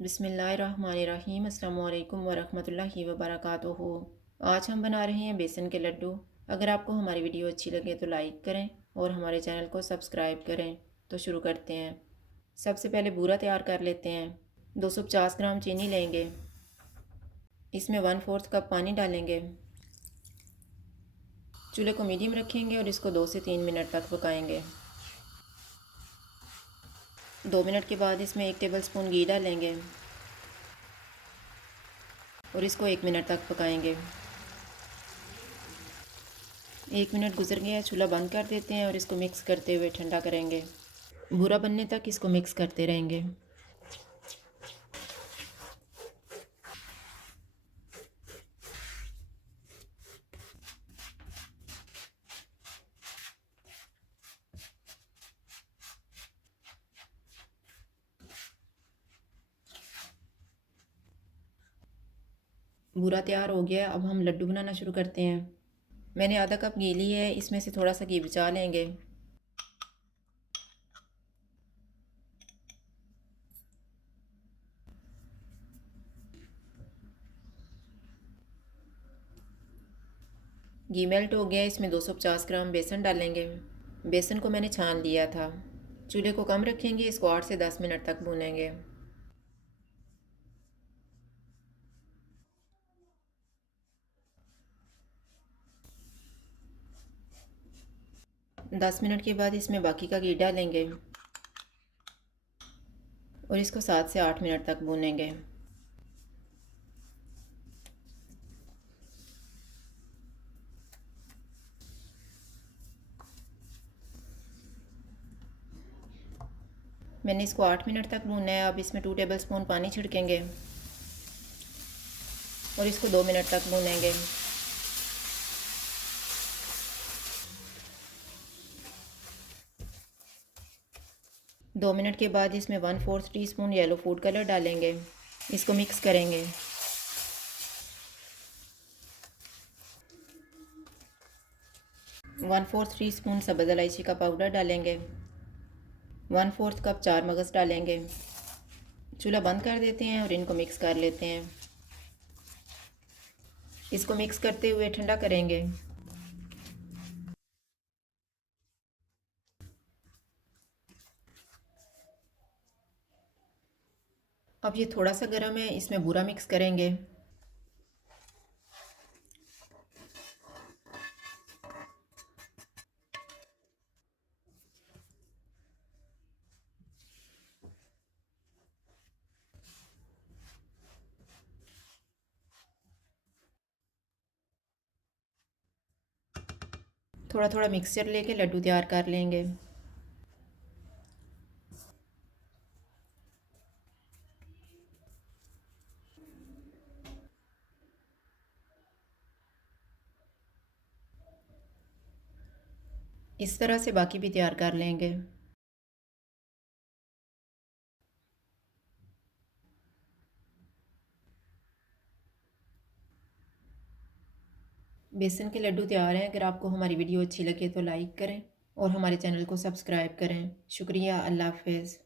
बिस्मिल्लाहिर्रहमानिर्रहीम अस्सलाम वालेकुम वरहमतुल्लाहि वबरकातुहू। आज हम बना रहे हैं बेसन के लड्डू। अगर आपको हमारी वीडियो अच्छी लगे तो लाइक करें और हमारे चैनल को सब्सक्राइब करें। तो शुरू करते हैं। सबसे पहले बूरा तैयार कर लेते हैं। 250 ग्राम चीनी लेंगे। इसमें 1/4 कप पानी डालेंगे। चूल्हे को मीडियम रखेंगे और इसको 2 से 3 मिनट तक पकाएंगे। 2 मिनट के बाद इसमें 1 टेबलस्पून घी डालेंगे और इसको 1 मिनट तक पकाएंगे। 1 मिनट गुजर गया, चूल्हा बंद कर देते हैं और इसको मिक्स करते हुए ठंडा करेंगे। भूरा बनने तक इसको मिक्स करते रहेंगे। भूरा तैयार हो गया। अब हम लड्डू बनाना शुरू करते हैं। मैंने आधा कप घी ली है, इसमें से थोड़ा सा घी बचा लेंगे। घी मेल्ट हो गया, इसमें 250 ग्राम बेसन डालेंगे। बेसन को मैंने छान लिया था। चूल्हे को कम रखेंगे, इसको 8 से 10 मिनट तक भूनेंगे। दस मिनट के बाद इसमें बाकी का घी डालेंगे और इसको 7 से 8 मिनट तक भूनेंगे। मैंने इसको 8 मिनट तक भूना है। अब इसमें 2 टेबलस्पून पानी छिड़केंगे और इसको 2 मिनट तक भूनेंगे। दो मिनट के बाद इसमें 1/4 टीस्पून येलो फूड कलर डालेंगे। इसको मिक्स करेंगे। 1/4 टीस्पून सब्ज़ इलायची का पाउडर डालेंगे। 1/4 कप चार मगज़ डालेंगे। चूल्हा बंद कर देते हैं और इनको मिक्स कर लेते हैं। इसको मिक्स करते हुए ठंडा करेंगे। अब ये थोड़ा सा गर्म है, इसमें बूरा मिक्स करेंगे। थोड़ा थोड़ा मिक्सचर लेके लड्डू तैयार कर लेंगे। इस तरह से बाकी भी तैयार कर लेंगे। बेसन के लड्डू तैयार हैं। अगर आपको हमारी वीडियो अच्छी लगे तो लाइक करें और हमारे चैनल को सब्सक्राइब करें। शुक्रिया। अल्लाह हाफ़िज़।